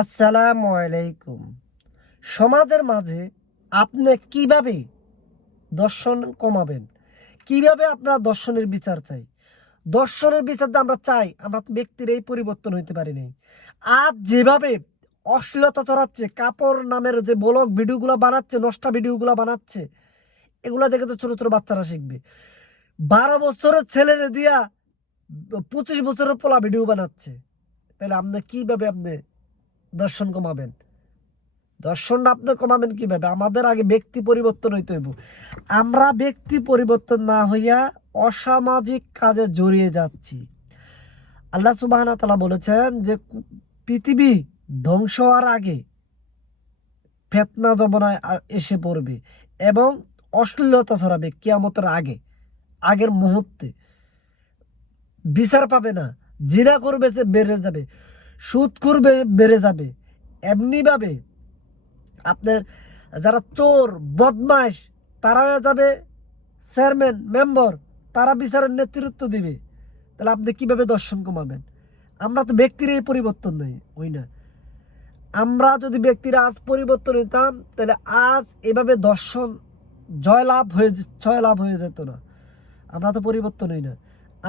আসসালামু আলাইকুম। সমাজের মাঝে আপনি কীভাবে দর্শন কমাবেন? কীভাবে আপনারা দর্শনের বিচার চাই? দর্শনের বিচার যে আমরা চাই, আমরা ব্যক্তির এই পরিবর্তন হইতে পারি নাই। আজ যেভাবে অশ্লীলতা চড়াচ্ছে কাপড় নামের যে ব্লগ ভিডিওগুলো বানাচ্ছে, নষ্টা ভিডিওগুলো বানাচ্ছে, এগুলো দেখে তো ছোটো ছোটো বাচ্চারা শিখবে। বারো বছরের ছেলেরে দিয়া পঁচিশ বছরের পোলা ভিডিও বানাচ্ছে। তাহলে আপনি কীভাবে আপনি দর্শন কমাবেন। দর্শনটা আপনি কমাবেন কীভাবে? আমাদের আগে ব্যক্তি পরিবর্তন হইতে হইব। আমরা ব্যক্তি পরিবর্তন না হইয়া অসামাজিক কাজে জড়িয়ে যাচ্ছি। আল্লাহ সুবাহ তালা বলেছেন যে, পৃথিবী ধ্বংস হওয়ার আগে ফেতনা যমনায় এসে পড়বে এবং অশ্লীলতা ছড়াবে কিয়ামতের আগে, আগের মুহূর্তে। বিচার পাবে না, জিনা করবে সে বেড়ে যাবে। সুদ করবে বেড়ে যাবে। এমনিভাবে আপনার যারা চোর বদমাস তারা যাবে চেয়ারম্যান, মেম্বার, তারা বিচারের নেতৃত্ব দিবে। তাহলে আপনি কীভাবে দর্শন কমাবেন? আমরা তো ব্যক্তির এই পরিবর্তন নেই, ওই না? আমরা যদি ব্যক্তির আজ পরিবর্তন হইতাম, তাহলে আজ এভাবে দর্শন জয়লাভ হয়ে জয়লাভ হয়ে যেত না। আমরা তো পরিবর্তন হই না।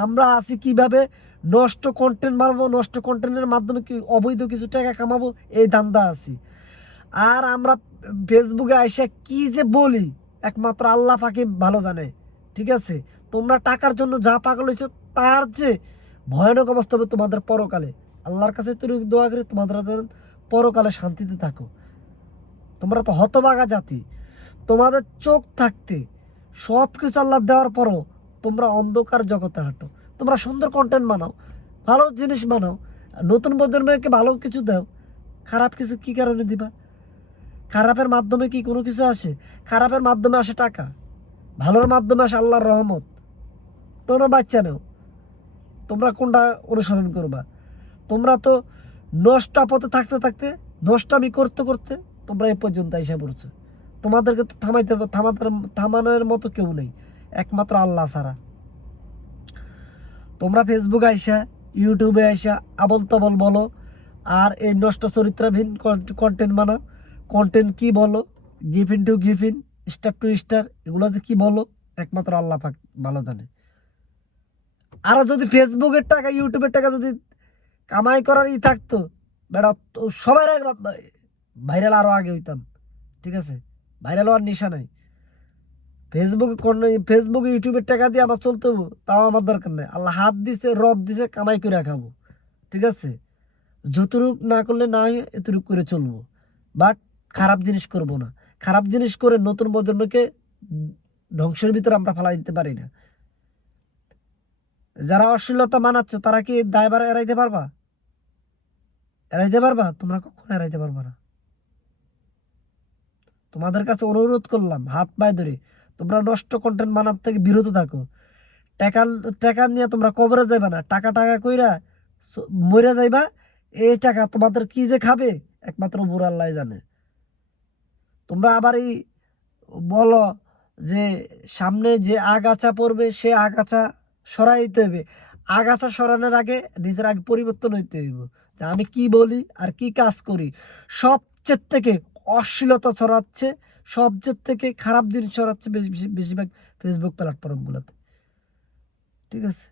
আমরা আছি কীভাবে? নষ্ট কন্টেন্ট মারবো নষ্ট কন্টেন্টের মাধ্যমে কি অবৈধ কিছু টাকা কামাবো? এই দান্দা আছি। আর আমরা ফেসবুকে আইসা কি যে বলি, একমাত্র আল্লাহ পাকে ভালো জানে, ঠিক আছে? তোমরা টাকার জন্য যা পাগল হয়েছো তার যে ভয়ানক অবস্থা হবে তোমাদের পরকালে। আল্লাহর কাছে তুমি দোয়া করে তোমাদের পরকালে শান্তিতে থাকো। তোমরা তো হতবাগা জাতি। তোমাদের চোখ থাকতে সব কিছু আল্লাহ দেওয়ার পরও তোমরা অন্ধকার জগতে হাঁটো। তোমরা সুন্দর কন্টেন্ট বানাও, ভালো জিনিস বানাও নতুন প্রজন্মকে ভালো কিছু দাও। খারাপ কিছু কি কারণে দিবা? খারাপের মাধ্যমে কি কোনো কিছু আসে? খারাপের মাধ্যমে আসে টাকা। ভালোর মাধ্যমে আসে আল্লাহর রহমত। তোমরা বাচ্চা নাও। তোমরা কোনটা অনুসরণ করবা? তোমরা তো নষ্টা পথে থাকতে থাকতে, নষ্টামি করতে করতে তোমরা এ পর্যন্ত এসে পড়ছো। তোমাদেরকে তো থামাইতে থামাতে থামানোর মতো কেউ নেই। একমাত্র আল্লাহ ছাড়া। তোমরা ফেসবুকে আইসা ইউটিউবে আইসা আবল তবল বলো, আর এই নষ্ট চরিত্রাধীন কন্টেন্ট বানাও কন্টেন্ট কি বলো? গিফিন টু গিফিন স্টার টু স্টার এগুলো যে কি বলো? একমাত্র আল্লাহ পাক ভালো জানে। আর যদি ফেসবুকের টাকা ইউটিউবের টাকা যদি কামাই করার ই থাকতো, বেড়া, তো সবাই ভাইরাল আরও আগে হইতাম। ঠিক আছে? ভাইরাল হওয়ার নিশা নাই। ফেসবুকে কোন ফেসবুক ইউটিউবের টাকা দিয়ে আমার চলতে হব, তাও আমার দরকার নেই। আল্লাহ হাত দিছে রব দিছে কামাই করে খাব। ঠিক আছে? যতটুক না করলে না হয় এতটুক করে চলবো। বাট খারাপ জিনিস করব না। খারাপ জিনিস করে নতুন প্রজন্মকে ধ্বংসের ভিতরে আমরা ফেলাই দিতে পারি না। যারা অশ্লীলতা মানাচ্ছ তারা কি দায়বার এড়াইতে পারবা? এড়াইতে পারবা? তোমরা কখনো এড়াইতে পারবা না। তোমাদের কাছে অনুরোধ করলাম হাত পায়ে ধরে। তোমরা নষ্ট কন্টেন্ট বানার থেকে বিরত থাকো। টাকা টাকা নিয়ে তোমরা কবরে যাইবা না। টাকা টাকা কইরা মরে যাইবা। এই টাকা তোমাদের কি যে খাবে? একমাত্র উপর আল্লাহ জানে। তোমরা আবার এই বলো যে সামনে যে আগাছা পড়বে, সে আগাছা সরাইতে হবে। আগাছা সরানোর আগে নিজের আগে পরিবর্তন হইতে হইব। যে আমি কি বলি আর কি কাজ করি? সবচেয়ে থেকে অশ্লীলতা ছড়াচ্ছে, সবচেয়ে থেকে খারাপ জিনিস ছড়াচ্ছে বেশি বেশি বেশিরভাগ ফেসবুক প্ল্যাটফর্মগুলোতে ঠিক আছে?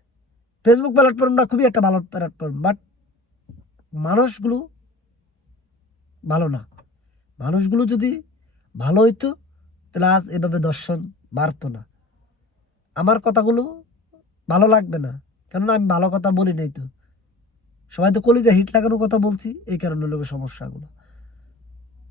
ফেসবুক প্ল্যাটফর্মটা খুবই একটা ভালো প্ল্যাটফর্ম বাট মানুষগুলো ভালো না। মানুষগুলো যদি ভালো হইতো, তাহলে আজ এভাবে দর্শন বাড়তো না। আমার কথাগুলো ভালো লাগবে না, কেননা আমি ভালো কথা বলি নাই তো। সবাই তো কলিজা হিট লাগানোর কথা বলছি, এই কারণে লোকের সমস্যাগুলো।